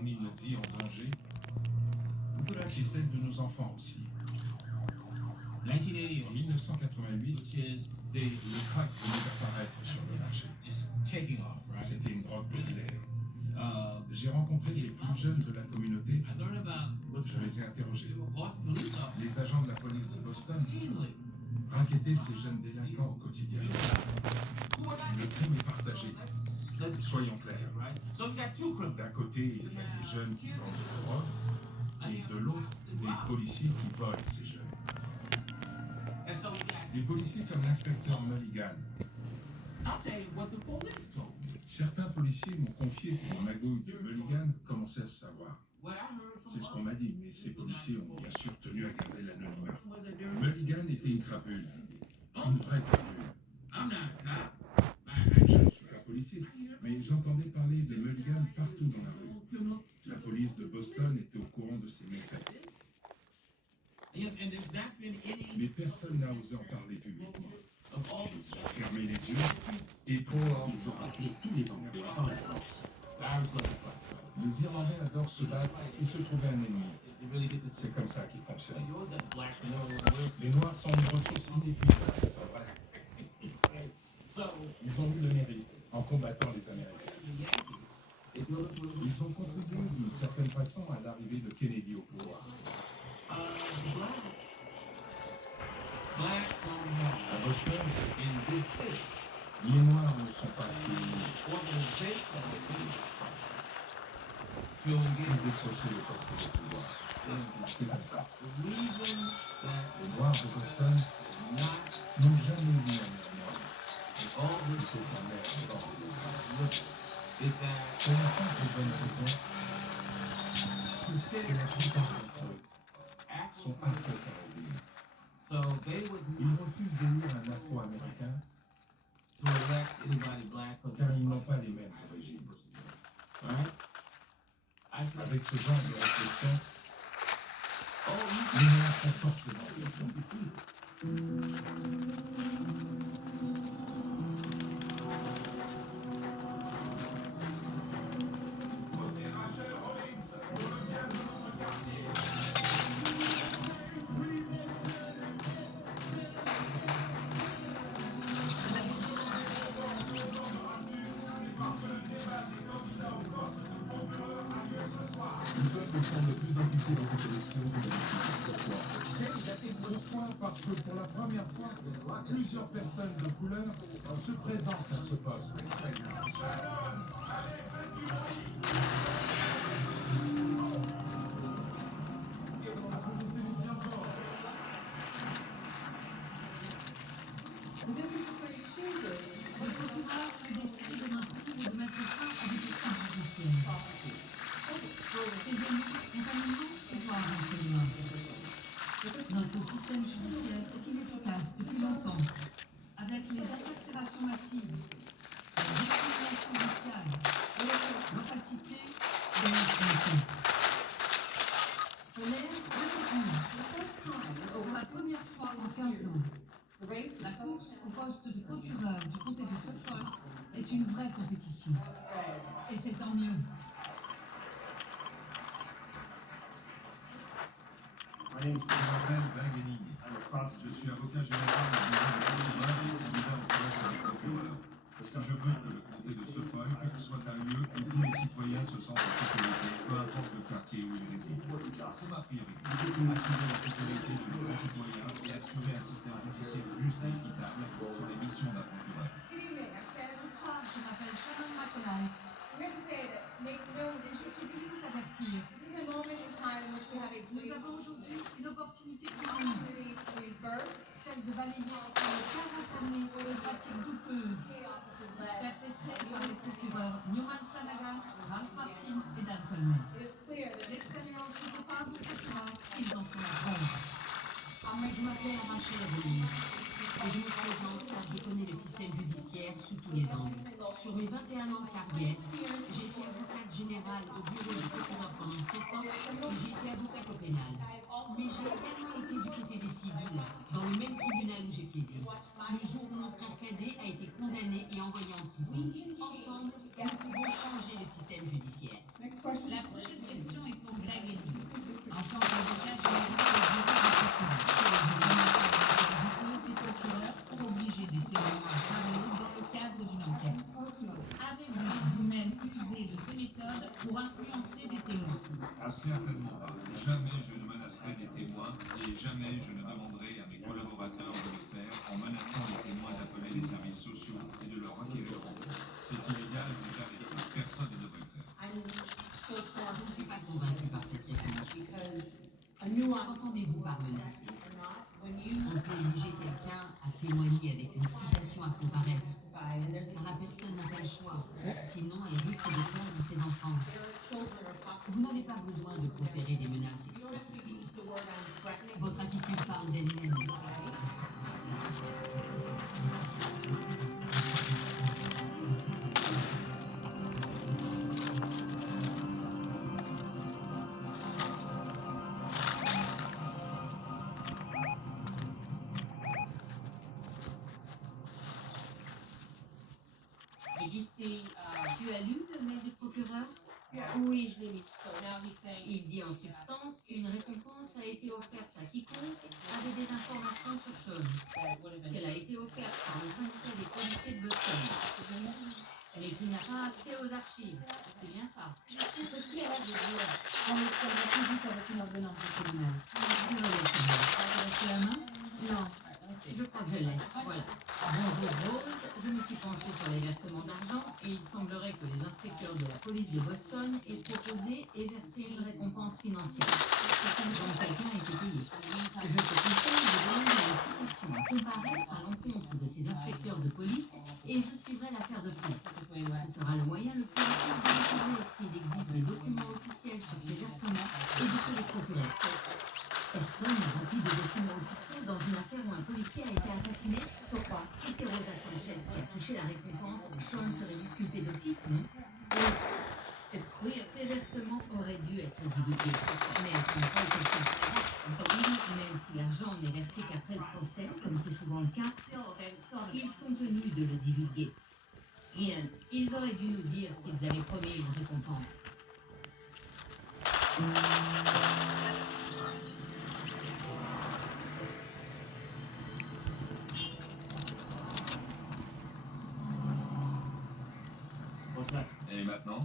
ont mis notre vie en danger et celle de nos enfants aussi. En 1988, le crack venait d'apparaître sur le marché. C'était une drogue populaire. J'ai rencontré les plus jeunes de la communauté. Je les ai interrogés. Les agents de la police de Boston raquettaient ces jeunes délinquants au quotidien. Le crime est partagé. Soyons clairs. D'un côté, il y a des jeunes qui vendent de la drogue, et de l'autre, des policiers qui volent ces jeunes. Des policiers comme l'inspecteur Mulligan. Certains policiers m'ont confié que la magouille de Mulligan commençait à se savoir. C'est ce qu'on m'a dit, mais ces policiers ont bien sûr tenu à garder l'anonymat. Mulligan était une crapule. Une vraie crapule. Je ne suis pas policier, mais j'entendais parler de Mulligan partout dans la rue. La police de Boston était au courant de ces méfaits. Mais personne n'a osé en parler publiquement. Ils ont fermé les yeux et ils ont appelé tous les Anglais par la force. Les Irlandais adorent se battre et se trouver un ennemi. C'est comme ça qu'ils fonctionnent. Les Noirs sont une ressource inépuisable. Ils ont eu le mérite en combattant les Américains. Ils ont contribué d'une certaine façon à l'arrivée de Kennedy au pouvoir. À Boston, les Noirs ne sont pas si qui ont décroché le poste de pouvoir. C'est comme ça. Les Noirs de Boston n'ont jamais vu un mère noire. Il faut qu'un mère porte des draps. C'est la simple et bonne raison que la plupart d'entre eux sont afro-carolinés. Ils refusent d'élire un afro-américain car ils n'ont pas les mêmes origines. Avec ce genre de réflexion, les Noirs sont forcément parce que pour la première fois, plusieurs personnes de couleur se présentent à ce poste. Applaudissez-les bien fort. Le procureur a décidé de maintenir et de mettre fin à des questions judiciaires. Ces élus ont un immense pouvoir entre les mains. Notre système judiciaire est inefficace depuis longtemps. Avec les incarcérations massives, la discrimination raciale, l'opacité de l'impunité. Pour la première fois en 15 ans, la course au poste de procureur du comté de Suffolk est une vraie compétition. Et c'est tant mieux. Je m'appelle Bengening. Je suis avocat général du bureau de Pennsylvanie et candidat au poste de procureur. Je veux que le comté de Suffolk soit un lieu où tous les citoyens se sentent en sécurité, peu importe le quartier où ils résident. C'est ma priorité. Assurer la sécurité de nos concitoyens et assurer un système judiciaire juste et équitable sur les missions d'un procureur. Bonsoir, je m'appelle Shannon McAuliffe. Et je suis venue vous avertir. Nous avons aujourd'hui une opportunité unique, celle de balayer après 40 années de pratiques douteuses perpétrées par les procureurs Newman Flanagan, Ralph Martin et Dan Coleman. L'expérience ne peut pas vous procureurs, ils en sont la preuve. Je m'appelle Rachel Rollins et je me présente car je connais le système judiciaire sous tous les angles. Sur mes 21 ans de carrière, j'ai été avocate générale au bureau du procureur pendant 7 ans et j'ai été avocate au pénal. Mais j'ai également été du côté des civils, dans le même tribunal où j'ai plaidé. Le jour où mon frère cadet a été condamné et envoyé en prison. Ensemble, nous pouvons changer le système judiciaire. La prochaine pour influencer des témoins. Certainement pas. Jamais je ne menacerai des témoins et jamais je ne demanderai à mes collaborateurs de le faire en menaçant les témoins d'appeler les services sociaux et de leur retirer leur enfant. C'est illégal, je l'ai jamais fait. Personne ne devrait le faire. Je ne suis pas convaincue par cette réponse. Qu'entendez-vous par menacer? On peut obliger quelqu'un à témoigner avec une citation à comparaître. Car la personne n'a pas le choix. Sinon, elle risque de perdre ses enfants. Vous n'avez pas besoin de proférer des menaces explicites. Votre attitude parle d'elle-même. Tu as lu le mail du procureur? Oui, je l'ai lu. Il dit en substance qu'une récompense a été offerte à quiconque avait des informations sur Sean. Qu'elle a été offerte par le syndicat des policiers de Boston. Mais qu'il n'a pas accès aux archives. C'est bien ça. C'est ce qu'il a l'air de dire. On obtiendra plus vite avec une ordonnance de criminel. Avec la main? Non. Je crois que je l'ai. Voilà. Bonjour Rose, je me suis penchée sur les versements d'argent et il semblerait que les inspecteurs de la police de Boston aient proposé et versé une récompense financière. Donc quelqu'un a été payé. Je te conseille de demander une citation à comparaître à l'encontre de ces inspecteurs de police et je suivrai l'affaire de près. Ce sera le moyen le plus rapide de découvrir s'il existe des documents officiels sur ces versements et de se les procurer. Personne n'a rempli de documents officiels dans une affaire où un policier a été assassiné. Pourquoi? Si c'est Rosa Sanchez qui a touché la récompense, Sean serait disculpé d'office, non? Oui, ces versements auraient dû être divulgués, mais ce n'est pas été le cas. Même si l'argent n'est versé qu'après le procès, comme c'est souvent le cas, ils sont tenus de le divulguer. Ils auraient dû nous dire qu'ils avaient promis une récompense. Et maintenant?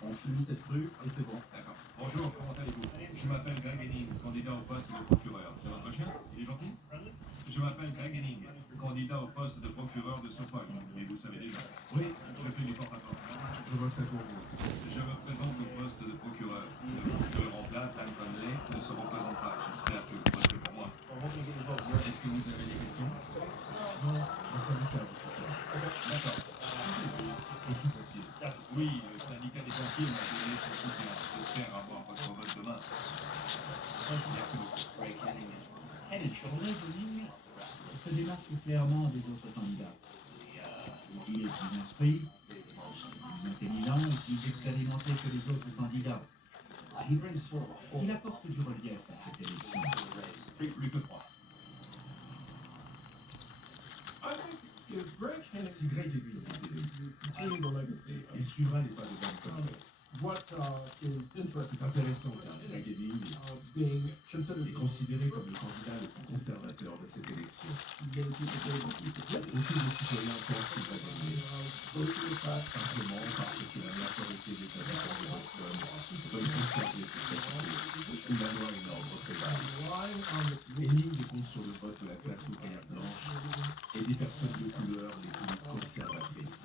On finit cette rue et c'est bon. D'accord. Bonjour, comment allez-vous? Je m'appelle Greg Henning, candidat au poste de procureur. C'est votre chien? Il est gentil? Je m'appelle Greg Henning, candidat au poste de procureur de Suffolk. Et vous le savez déjà. Oui, Je fais du porte-à-porte. je voterai pour vous. Je me présente au poste de procureur. Je le remplace, Dan Conley ne se représente pas. J'espère que vous voterez pour moi. Est-ce que vous avez des questions? Non, le syndicat vous soutient. D'accord. Aussi pour-il. Oui, le syndicat des pompiers m'a donné son soutien. J'espère avoir votre vote demain. Merci beaucoup. Se démarque clairement des autres candidats. Il est plus instruit, plus intelligent et plus expérimenté que les autres candidats. Il apporte du relief à cette élection. Plus que 3. Si Greg est lui il suivra les pas de Dan Conley. C'est intéressant car Greg Henning est considéré comme le candidat le plus conservateur de cette élection. Beaucoup de citoyens pensent qu'il va gagner. Simplement parce que la majorité des habitants de Boston veulent conserver ce statu quo où la loi et l'ordre prévalent. Henning compte sur le vote de la classe ouvrière blanche et des personnes de couleur les plus conservatrices.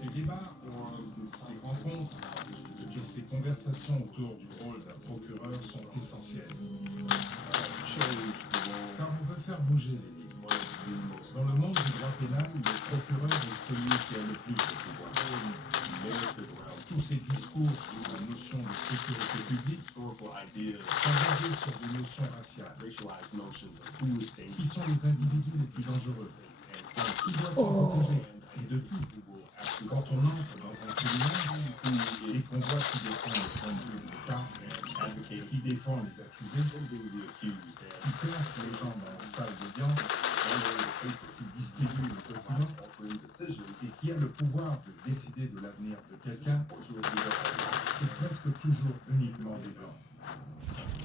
Ces débats, ces rencontres et ces conversations autour du rôle d'un procureur sont essentielles. Car on veut faire bouger les lignes. Dans le monde du droit pénal, le procureur est celui qui a le plus de pouvoir. Tous ces discours sur la notion de sécurité publique sont basés sur des notions raciales. Qui sont les individus les plus dangereux? Qui doit être protégé? Et de qui? Quand on entre dans un tribunal et qu'on voit qui défend le point de vue de l'État, qui défend les accusés, qui place les gens dans la salle d'audience, qui distribue les documents et qui a le pouvoir de décider de l'avenir de quelqu'un, c'est presque toujours uniquement des blancs.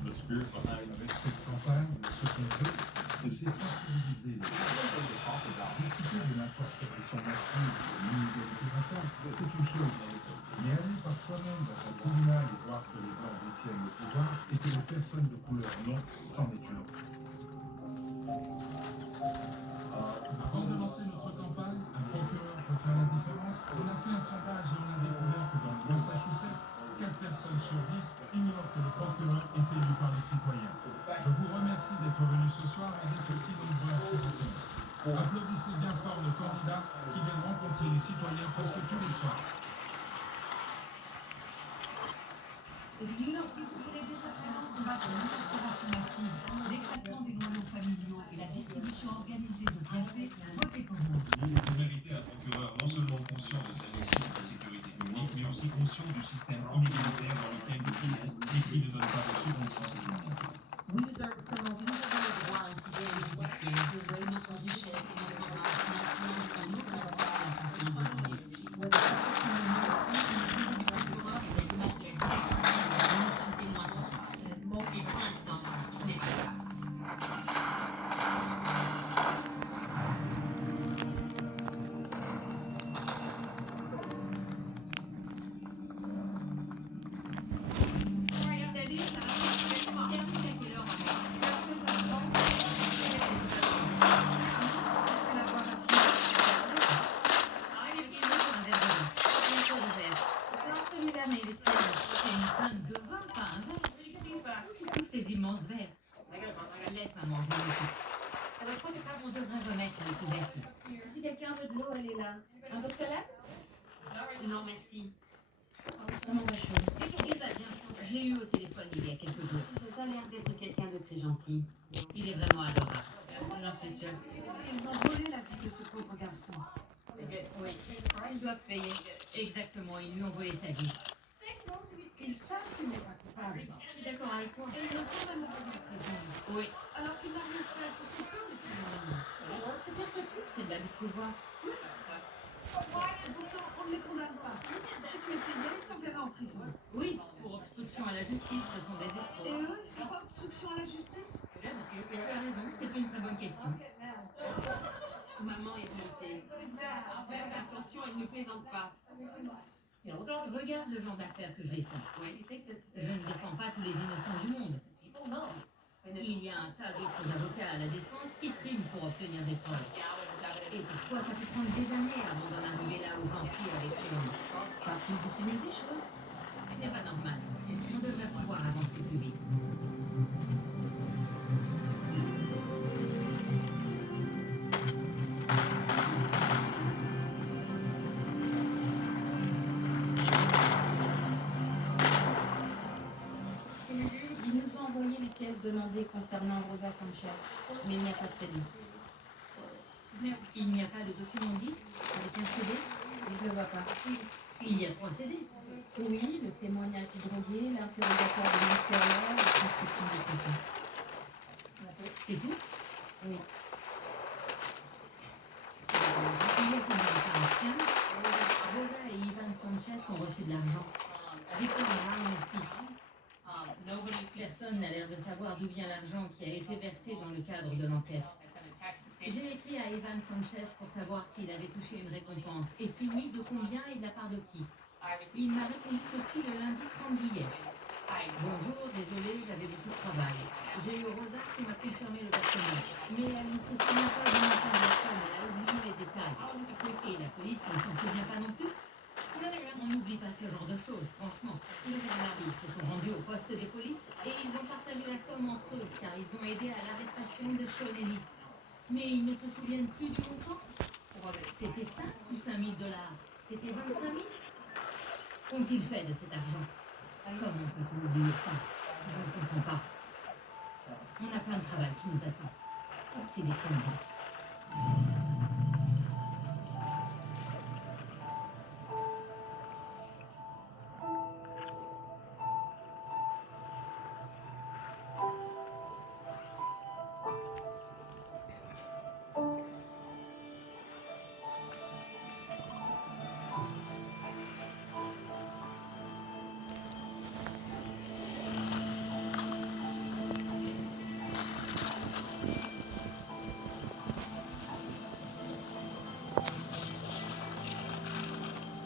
Avec cette campagne, ce qu'on veut, c'est sensibiliser les gens. Discuter de l'incarcération massive et de l'inégalité raciale, c'est une chose. Mais aller par soi-même dans un tribunal et voir que les blancs détiennent le pouvoir et que les personnes de couleur non, c'en est une autre. Avant de lancer notre campagne, un procureur peut faire la différence. On a fait un sondage et on a découvert que dans le Massachusetts, 4 personnes sur 10 ignorent que le procureur est élu par les citoyens. Je vous remercie d'être venus ce soir et d'être aussi nombreux à s'y reconnaître. Applaudissez bien fort nos candidats qui viennent rencontrer les citoyens presque tous les soirs. Si vous voulez dès à présent combattre l'incarcération massive, l'éclatement des noyaux familiaux et la distribution organisée de pincés, votez pour nous. Vous méritez un procureur non seulement conscient de sa mission de sécurité publique, mais aussi conscient du système inégalitaire dans lequel nous vivons et qui ne donne pas de seconde chance aux humains. We deserve a criminal. Vous avez le droit à un système judiciaire de veille notre richesse et notre race qui n'influence en aucun cas la façon dont on est jugé. Merci, une du procureur est une matière diversifiée dont nous sommes témoins ce soir. Et pour l'instant, ce n'est pas le cas. Salut, ça va? Tu termines à quelle heure, maman? Ah, il est beau un verre de vin. Bientôt le verre. Non, celui-là mérite celle-là. C'est une pinte de vin, pas un verre. Tous ces immenses verres. Laisse maman, je m'en occupe. Alors, je crois qu'on devrait remettre les couvercles. Si quelqu'un veut de l'eau, elle est là. Un peu de salade? Non, merci. Comment va-t-il? Il va bien. Je l'ai eu au téléphone il y a quelques jours. Ça a l'air d'être quelqu'un de très gentil. Il est vraiment adorable. J'en suis sûre. Ils ont volé la vie de ce pauvre garçon. Oui, ils doivent payer. Exactement, ils lui ont volé sa vie. Ils savent qu'il n'est pas coupable. Je suis d'accord avec toi. Et ils le condamnent à la prison. Oui. Alors qu'il n'a rien fait, c'est peur de criminels. C'est pire que tout, c'est de la lutte pouvoir. Et pourtant, on ne les condamne pas. Si tu essayais, ils t'enverraient en prison. Oui, pour obstruction à la justice, ce sont des Et escrocs. eux, c'est pas obstruction à la justice? Tu as raison, c'est une très bonne question. Maman est montée. Attention, elle ne plaisante pas. Regarde le genre d'affaires que je défends. Je ne défends pas tous les innocents du monde. Il y a un tas d'autres avocats à la défense qui triment pour obtenir des preuves. Et parfois, ça peut prendre des années avant d'en arriver là où j'en suis avec eux. Parce qu'ils dissimulent des choses. Ce n'est pas normal. On devrait pouvoir avancer plus vite. Ils nous ont envoyé les pièces demandées concernant Rosa Sanchez, mais il n'y a pas de CD. Il n'y a pas de document 10 avec un CD. Je ne le vois pas. Il y a 3 CD. Oui, le témoignage du drogué, l'interrogatoire de monsieur Allaire, la transcription du procès. C'est tout. Oui. Il y a combien de temps? Rosa et Ivan Sanchez ont reçu de l'argent. Victor Brown aussi. Personne n'a l'air de savoir d'où vient l'argent qui a été versé dans le cadre de l'enquête. J'ai écrit à Ivan Sanchez pour savoir s'il avait touché une récompense et si oui, de combien et de la part de qui. Il m'a répondu ceci le lundi 30 juillet. Bonjour, désolé, j'avais beaucoup de travail. J'ai eu Rosa qui m'a confirmé le versement, mais elle ne se souvient pas du montant de la somme, elle a oublié les détails. Et la police ne s'en souvient pas non plus. On n'oublie pas ce genre de choses, franchement. Les gendarmes se sont rendus au poste des polices et ils ont partagé la somme entre eux car ils ont aidé à l'arrestation de Sean Ellis. Mais ils ne se souviennent plus du montant. C'était 5 ou 5 000 $? C'était 25 000? Qu'ont-ils fait de cet argent? Comment peut-on oublier ça? Je ne comprends pas. On a plein de travail qui nous attend. C'est des conneries.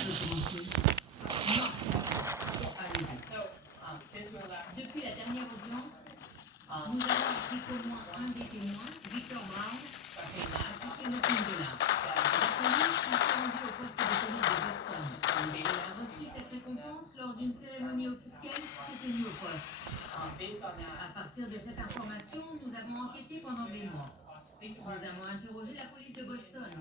peux commencer? Non. Allez-y. Depuis la dernière audience, nous avons appris qu'au moins un des témoins, Victor Brown, a touché $9 000. D'après lui, il s'est rendu au poste de police de Boston. Il a reçu cette récompense lors d'une cérémonie officielle qui s'est tenue au poste. À partir de cette information, nous avons enquêté pendant des mois. Nous avons interrogé la police de Boston.